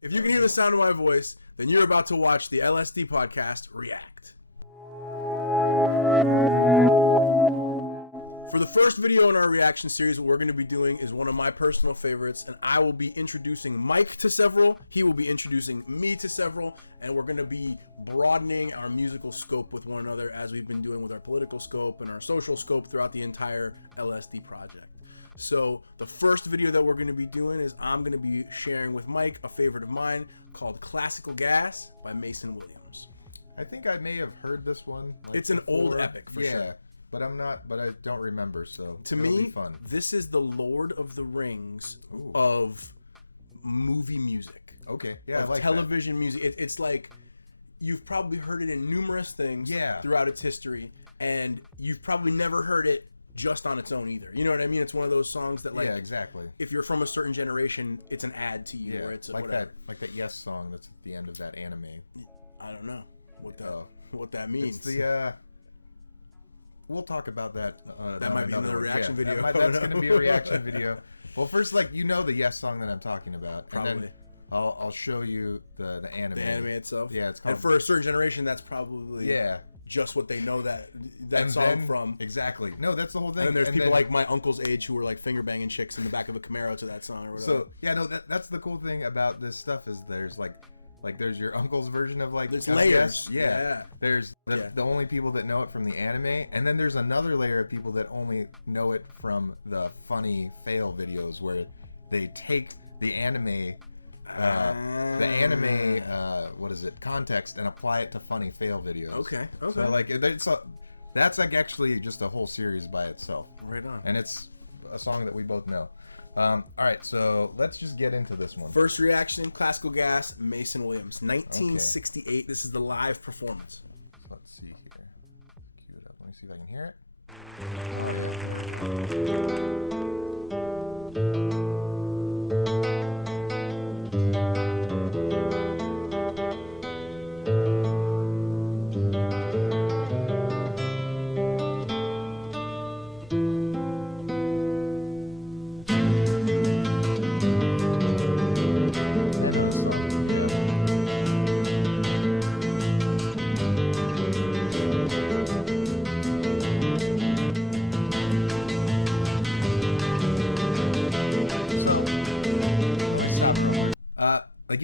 If you can hear the sound of my voice, then you're about to watch the LSD podcast React. For the first video in our reaction series, what we're going to be doing is one of my personal favorites, and I will be introducing Mike to several, he will be introducing me to several, and we're going to be broadening our musical scope with one another as we've been doing with our political scope and our social scope throughout the entire LSD project. So the first video that we're going to be doing is I'm going to be sharing with Mike a favorite of mine called Classical Gas by Mason Williams. I think I may have heard this one. It's an old epic for sure. But I don't remember, so to me, fun. This is the Lord of the Rings of movie music. Okay, yeah, of I like television music. It's like you've probably heard it in numerous things throughout its history, and you've probably never heard it just on its own either. You know what I mean? It's one of those songs that, like, exactly. If you're from a certain generation, it's an ad to you, or it's like whatever. that Yes song that's at the end of that anime. I don't know what that means. It's the we'll talk about that. That might be another reaction video. That's going to be a reaction video. Well, first, the Yes song that I'm talking about, probably. And then I'll show you the anime. The anime itself. Yeah, it's called. And for a certain generation, that's probably just what they know that song from. Exactly. No, that's the whole thing. And there's people like my uncle's age who were like finger banging chicks in the back of a Camaro to that song or whatever. So that's the cool thing about this stuff is there's there's your uncle's version of there's layers. There's the only people that know it from the anime, and then there's another layer of people that only know it from the funny fail videos where they take the anime context and apply it to funny fail videos. Okay. So that's actually just a whole series by itself. Right on. And it's a song that we both know. All right, so let's just get into this one. First reaction, Classical Gas, Mason Williams, 1968. Okay. This is the live performance. Let's see here. Cue it up. Let me see if I can hear it.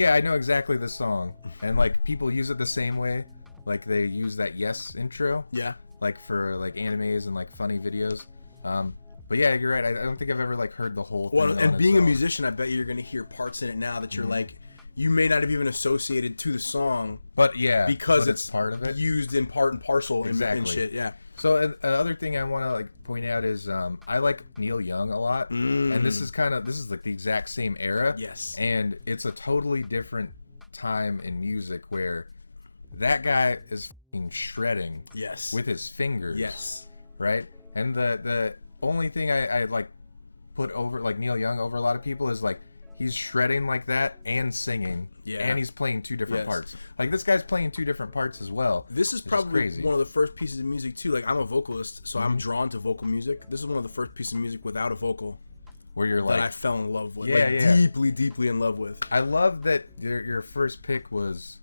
I know exactly the song, and people use it the same way, they use that Yes intro, for animes and funny videos. But yeah, you're right. I don't think I've ever heard the whole thing. Well, and being a musician, I bet you're gonna hear parts in it now that you're you may not have even associated to the song, but because it's part of it, used in part and parcel and shit. Yeah. So another thing I want to point out is I like Neil Young a lot, and this is the exact same era. Yes. And it's a totally different time in music where that guy is fucking shredding. Yes. With his fingers. Yes. Right. And the only thing I put over Neil Young over a lot of people is he's shredding like that and singing, and he's playing two different parts. This guy's playing two different parts as well. This is probably one of the first pieces of music too. I'm a vocalist, so I'm drawn to vocal music. This is one of the first pieces of music without a vocal where you're that I fell in love with, deeply in love with. I love that your first pick was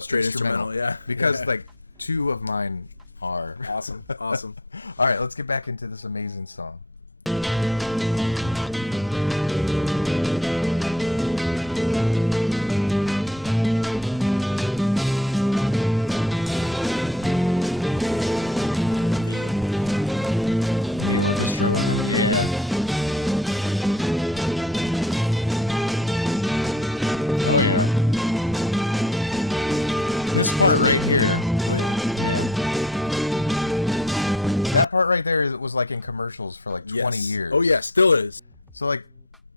straight instrumental, because two of mine are awesome. All right, let's get back into this amazing song. Right there, it was in commercials for 20 years. Oh yeah, still is. So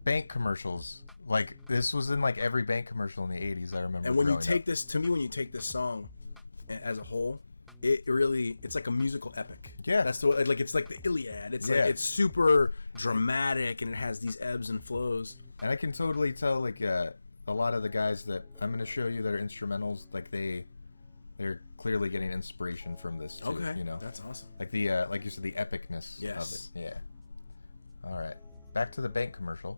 bank commercials, this was in every bank commercial in the 80s. I remember. And when you take this song as a whole, it's like a musical epic. Yeah, that's the way. It's like the Iliad. It's it's super dramatic and it has these ebbs and flows. And I can totally tell a lot of the guys that I'm going to show you that are instrumentals, they're clearly getting inspiration from this too. Okay, you know, that's awesome. Like you said, the epicness of it. Yeah. All right, back to the bank commercial.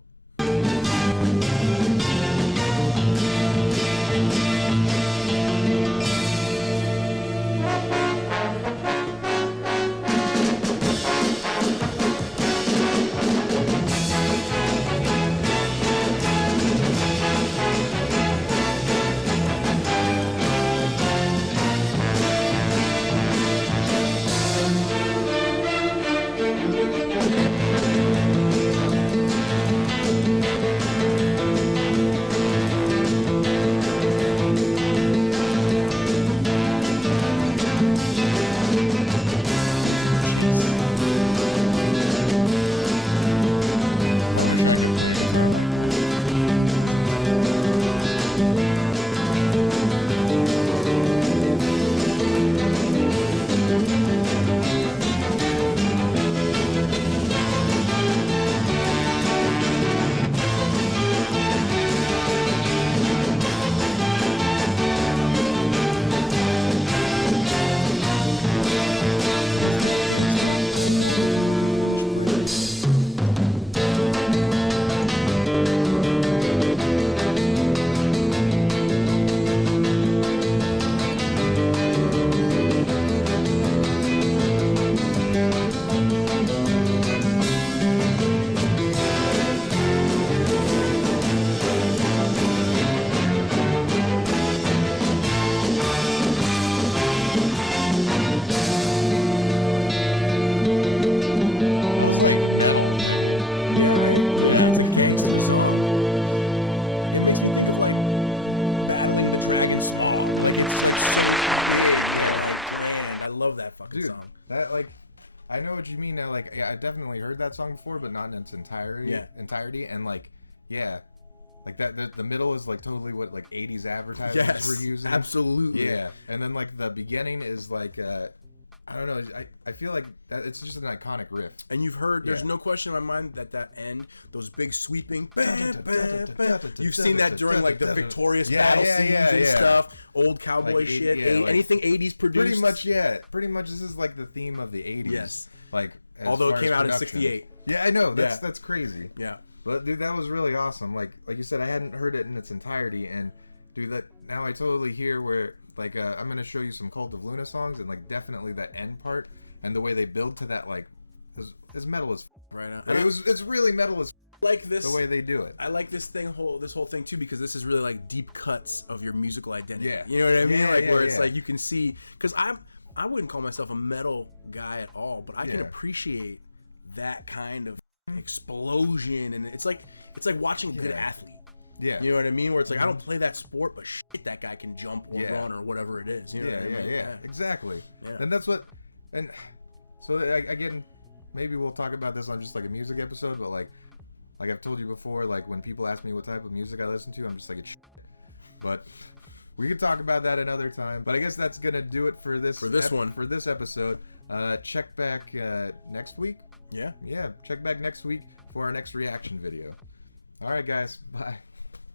what you mean now. Like, yeah, I definitely heard that song before, but not in its entirety. And like, yeah, like that. The middle is like totally what like 80s advertisements were using. Absolutely. Yeah, and then like the beginning is like. I don't know. I feel like that it's just an iconic riff. And you've heard, there's no question in my mind that end, those big sweeping, you've seen that during like the victorious battle scenes and stuff, old cowboy like shit, anything 80s produced. Pretty much this is like the theme of the 80s. Yes. Like, although it came out in 68. Yeah, I know. That's crazy. Yeah. But dude, that was really awesome. Like you said, I hadn't heard it in its entirety, and dude, that now I totally hear where. Like, I'm going to show you some Cult of Luna songs, and, like, definitely that end part, and the way they build to that, like, is metal as right on. Like, it's really metal as like this, the way they do it. I like this whole thing, too, because this is really, like, deep cuts of your musical identity. Yeah. You know what I mean? Where it's, like, you can see, because I wouldn't call myself a metal guy at all, but I can appreciate that kind of explosion, and it's like watching a good athlete. Yeah. You know what I mean? Where it's like, I don't play that sport, but shit, that guy can jump or run or whatever it is. You know what I mean? Exactly. Yeah. And that's what, and so again, maybe we'll talk about this on just like a music episode, but like I've told you before, like when people ask me what type of music I listen to, I'm just like, it's shit. But we could talk about that another time. But I guess that's going to do it for this episode. Check back next week. Yeah. Check back next week for our next reaction video. All right, guys. Bye.